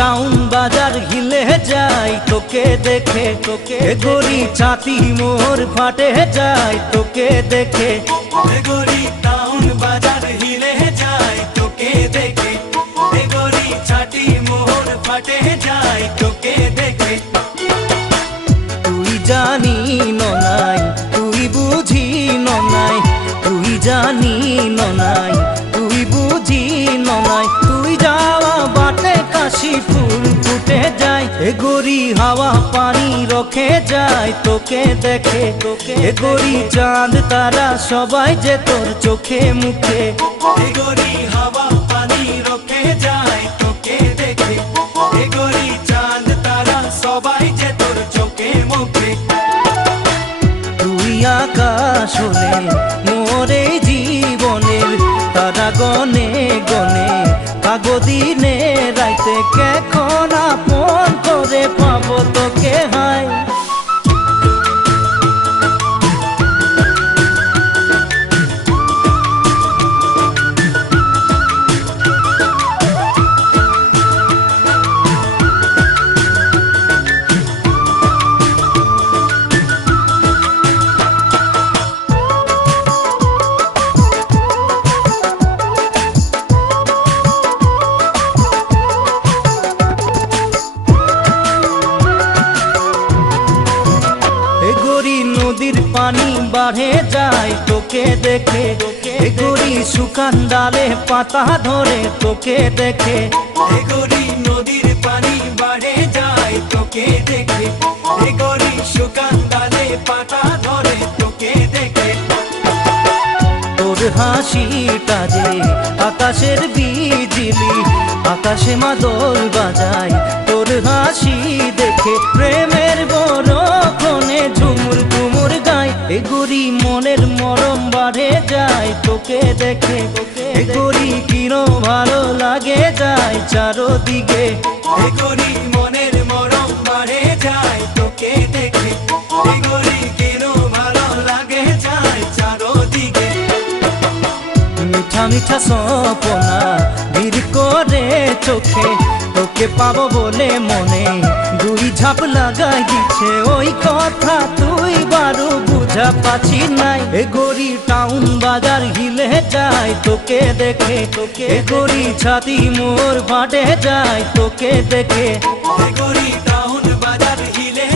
Town বাজার হিলে যায় তোকে দেখে, তোকে গড়ি ছাতি মোর ফাটে যায় তোকে দেখে। গড়ি টাউন বাজার হিলে যায় তোকে দেখে, গড়ি ছাতি মোর ফাটে যায় তোকে দেখে। তুই জানি নাই, তুই বুঝি নাই, তুই জানি নাই, তুই বুঝি নাই। তুই যাওয়া বাটে কাশি ফুল ফুটে যায়, এ গড়ি হাওয়া পানি রখে যায় তোকে দেখে, তোকে গড়ি চাঁদ তারা সবাই যে তোর চোখে মুখে। গড়ি হাওয়া পানি রখে যায় তোকে দেখে, গড়ি চাঁদ তারা সবাই যে তোর চোখে মুখে। তুই আকাশ হলে মোরে জীবনের তারা গনে গনে কাগদিনে রাইতে কেখন আপন করে পাবো তোকে হায়। নদীর পানি বাড়ে যায় তোকে দেখে, গড়ি শুকান ডালে পাতা ধরে তোকে দেখে। গড়ি নদীর পানি বাড়ে যায় তোকে দেখে, গড়ি শুকান ডালে পাতা ধরে তোকে দেখে। তোর হাসিটা যে আকাশের বিজলি, আকাশে মাদল বাজায় তোর হাসি দেখে। প্রেমের বরক্ষণে ঝুমুর ঝুমুর গায়, এ গড়ি মনের মরম বাড়ে যায় তোকে দেখে। এ গড়ি কিনো ভালো লাগে যায় চারদিকে, এ গড়ি মনের মরম বাড়ে যায় তোকে দেখে, এ গড়ি কিনো ভালো লাগে যায় চারদিকে। মিঠা মিঠা সপনা ভিড় করে চোখে, তোকে পাবো বলে মনে দুই ঝাপ লাগাই দিচ্ছে। ওই কথা তুই বারো বুঝা পাচ্ছি নাই, এ গড়ি টাউন বাজার হিলে যায় তোকে দেখে, তোকে গড়ি ছাতি মোর ফাটে যায় তোকে দেখে। গড়ি টাউন বাজার হিলে